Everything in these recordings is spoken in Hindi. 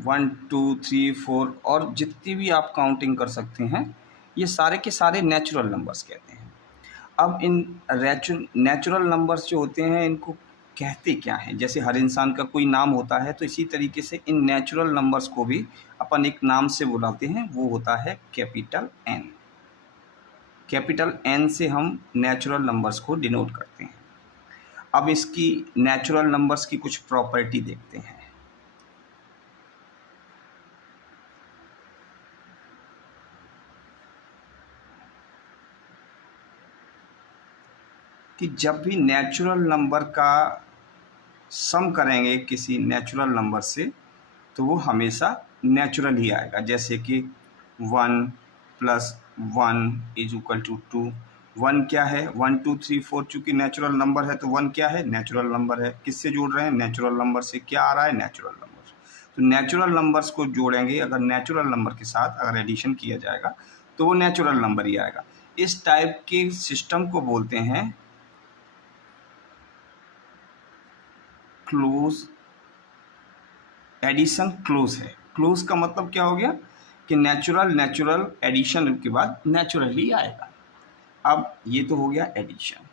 1 2 3 4 और जितनी भी आप काउंटिंग कर सकते हैं, ये सारे के सारे नेचुरल नंबर्स कहते हैं। अब इन नेचुरल नंबर्स जो होते हैं इनको कहते क्या हैं? जैसे हर इंसान का कोई नाम होता है, तो इसी तरीके से इन नेचुरल नंबर्स को भी अपन एक नाम से बुलाते हैं, वो होता है कैपिटल एन। कैपिटल एन से हम नेचुरल नंबर्स को डिनोट करते हैं। अब इसकी नेचुरल नंबर्स की कुछ प्रॉपर्टी देखते हैं। कि जब भी नेचुरल नंबर का सम करेंगे किसी नेचुरल नंबर से, तो वो हमेशा नेचुरल ही आएगा। जैसे कि 1 + 1 = 2। 1 क्या है? 1 2 3 4 चूँकि नेचुरल नंबर है, तो 1 क्या है? नेचुरल नंबर है। किससे जोड़ रहे हैं? नेचुरल नंबर से। क्या आ रहा है? Natural number. तो नेचुरल नंबर्स को जोड़ेंगे, अगर नेचुरल नंबर के साथ अगर एडिशन किया जाएगा तो वो नेचुरल नंबर ही आएगा। इस टाइप के सिस्टम को बोलते हैं क्लोज एडिशन। क्लोज है। क्लोज का मतलब क्या हो गया कि नेचुरल एडिशन के बाद नेचुरल ही आएगा। अब ये तो हो गया एडिशन।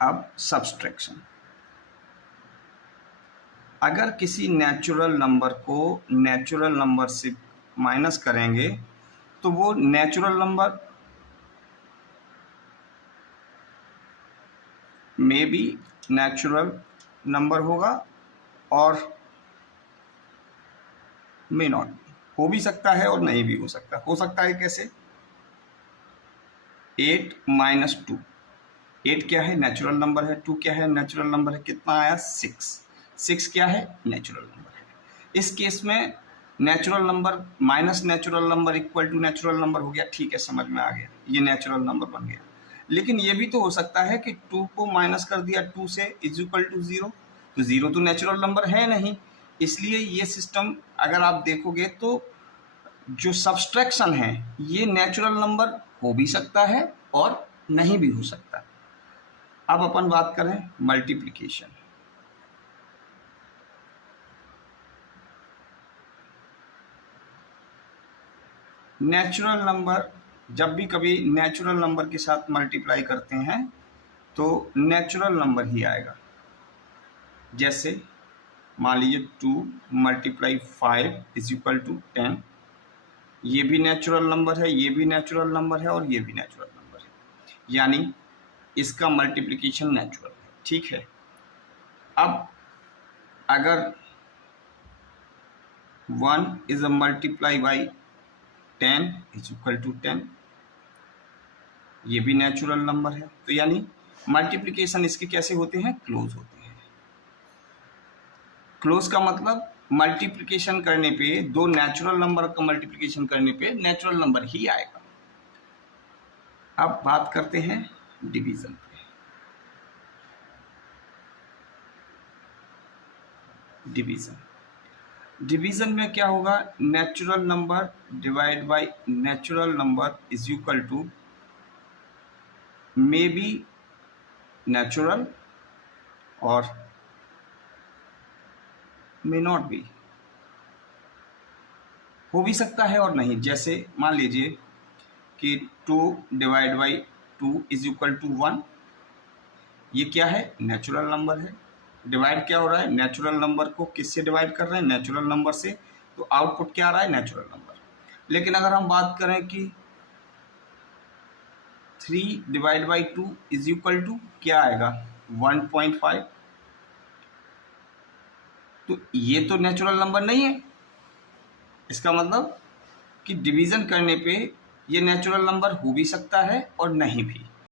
अब सब्सट्रैक्शन। अगर किसी नेचुरल नंबर को नेचुरल नंबर से माइनस करेंगे तो वो नेचुरल नंबर में भी नेचुरल नंबर होगा और मे नॉट बी, हो भी सकता है और नहीं भी हो सकता। हो सकता है कैसे? 8 - 2। 8 क्या है? नेचुरल नंबर है। 2 क्या है? नेचुरल नंबर है। कितना आया? 6। 6 क्या है? नेचुरल नंबर है। इस केस में natural number minus natural number equal to natural number हो गया। ठीक है, समझ में आ गया, ये नेचुरल नंबर बन गया। लेकिन ये भी तो हो सकता है कि 2 को माइनस कर दिया 2 से = 0, तो 0 तो नेचुरल नंबर है नहीं। इसलिए ये सिस्टम अगर आप देखोगे तो जो सब्सट्रैक्शन है ये नेचुरल नंबर हो भी सकता है और नहीं भी हो सकता। अब अपन बात करें मल्टीप्लिकेशन। नेचुरल नंबर जब भी कभी नेचुरल नंबर के साथ मल्टीप्लाई करते हैं तो नेचुरल नंबर ही आएगा। जैसे मान लीजिए 2 × 5 = 10। ये भी नेचुरल नंबर है, ये भी नेचुरल नंबर है और ये भी नेचुरल नंबर है, यानी इसका मल्टीप्लिकेशन नेचुरल है। ठीक है। अब अगर 1 is multiplied by 10 = 10, ये भी नेचुरल नंबर है। तो यानी मल्टीप्लिकेशन इसके कैसे होते हैं? क्लोज होते हैं। क्लोज का मतलब मल्टीप्लिकेशन करने पे, दो नेचुरल नंबर का मल्टीप्लिकेशन करने पे नेचुरल नंबर ही आएगा। अब बात करते हैं डिवीजन पे। डिवीजन में क्या होगा? Natural number divide by natural number = may be natural और मे नॉट बी, हो भी सकता है और नहीं। जैसे मान लीजिए कि 2 / 2 = 1। ये क्या है? नेचुरल नंबर है। डिवाइड क्या हो रहा है? नेचुरल नंबर को किससे डिवाइड कर रहे हैं? नेचुरल नंबर से। तो आउटपुट क्या आ रहा है? Natural number. लेकिन अगर हम बात करें कि 3 / 2 = क्या आएगा? 1.5। तो ये तो नेचुरल नंबर नहीं है। इसका मतलब कि डिवीजन करने पे ये नेचुरल नंबर हो भी सकता है और नहीं भी।